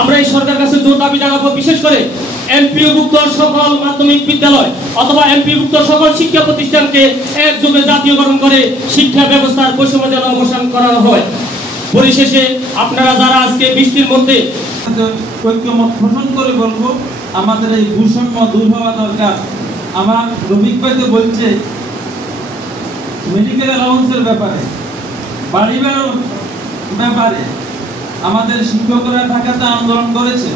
আমরা এই সরকারের কাছে জোর দাবি জানাবো, বিশেষ করে এমপিওভুক্ত সকল মাধ্যমিক বিদ্যালয় অথবা এমপিওভুক্ত সকল শিক্ষা প্রতিষ্ঠানকে একযোগে জাতীয়করণ করে শিক্ষা ব্যবস্থার বৈষম্য যেন অবসান করানো হয়। পরিশেষে আপনারা যারা আজকে বৃষ্টির মধ্যে ঐক্যমত পোষণ করে বলবো, আমাদের এই বৈষম্য দূর হওয়া দরকার। আমার রফিক ভাই তো বলছে মেডিকেল অ্যালাউন্সের ব্যাপারে, বাড়ি বেড়ানোর ব্যাপারে আমাদের শিক্ষকরা ঢাকাতে আন্দোলন করেছে।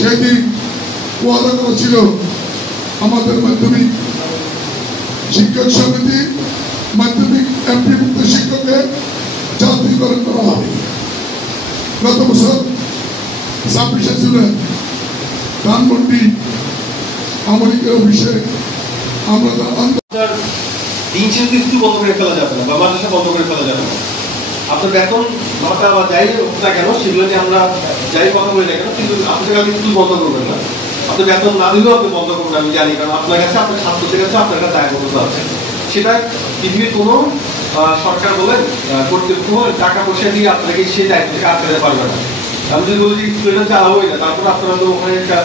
সেদিন ওয়াদা করা ছিল আমাদের মাধ্যমিক শিক্ষক সমিতি মাধ্যমিক এমপিভুক্ত শিক্ষকের জাতীয়করণ করা হবে। গত বছর 26শে জুলাই ধানমন্ডি আমেরিকার অফিসে আমরা দিন শেষে স্কুল বন্ধ করে ফেলা যাবে না বা মাদ্রাসা বন্ধ করে ফেলা যাবে না। আপনার বেতন ভাতা বা যাই হোক না কেন সেগুলো নিয়ে আমরা যাই কথা বলি না কেন, কিন্তু আপনাদের আপনি স্কুল বন্ধ করবেন না। আপনার বেতন না দিলেও আপনি বন্ধ করবেন, আমি জানি, কারণ আপনার কাছে আপনার ছাত্রদের কাছে আপনার একটা দায়বদ্ধতা আছে। সেটা পৃথিবীর কোনো সরকার বলেন কর্তৃপক্ষ বলেন টাকা পয়সা দিয়ে আপনাকে সেই দায়িত্ব থেকে আটকাতে পারবে না। আমি যদি বলি যে স্কুলটা চালাবোই না, তারপরে আপনারা তো ওখানে একটা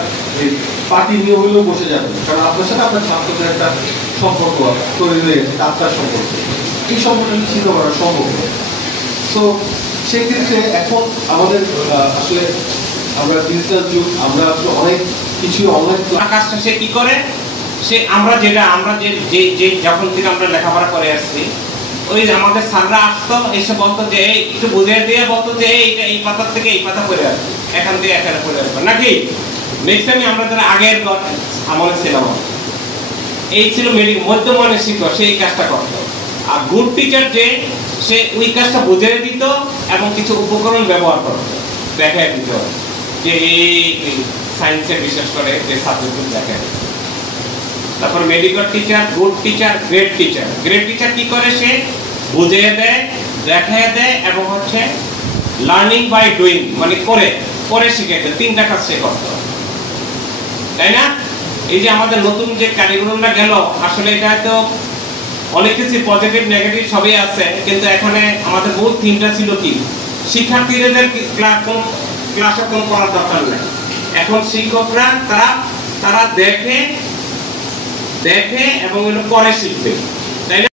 পার্টি নিয়ে হলেও বসে যাবেন, কারণ আপনার সাথে আপনার ছাত্রদের একটা সম্পর্ক তৈরি হয়ে গেছে, আত্মার সম্পর্ক। এই সম্পর্কটা ছিন্ন করা সম্ভব। তো সেই ক্ষেত্রে এখন আমাদের আসলে আমরা ডিজিটাল যুগ, আমরা আসলে অনেক কিছু অনলাইন কাজটা সে কি করে, সে আমরা যে যখন থেকে আমরা লেখাপড়া করে আসছি, ওই আমাদের স্যাররা আসতো এসে বলতো যে একটু বুঝিয়ে দিয়ে বলতো যে এইটা এই পাতার থেকে এই পাতা পড়ে আসবে, এখান থেকে এখানে পড়ে আসবে নাকি। ম্যাক্সিমাম আমরা যারা আগের আমলে ছিলাম, এই ছিল মধ্যমানের শিক্ষক, সেই কাজটা করতো। আর গুড টিচার যে সে ওই কাজটা বুঝিয়ে দিত এবং কিছু উপকরণ ব্যবহার করতো, দেখায় দিত যে এই সায়েন্সে বিশেষ করে যে সাবজেক্টগুলো দেখায়। তারপর medical teacher, good teacher, great teacher. Great teacher কি করে, সে বুঝিয়ে দেয়, দেখায় দেয় এবং হচ্ছে লার্নিং বাই ডুইং, মানে করে শিখে দেয়। তিনটা কাজ সে করতো, তাই না? এই যে আমাদের নতুন যে কারিকুলামটা গেল, আসলে এটা হয়তো অনেক কিছু পজিটিভ নেগেটিভ সবই আছে, কিন্তু এখানে আমাদের মূল থিমটা ছিল কি, শিক্ষার্থীদের ক্লাসে কোনো করার দরকার নেই। এখন শিক্ষকরা তারা দেখে এবং পরে শিখবে।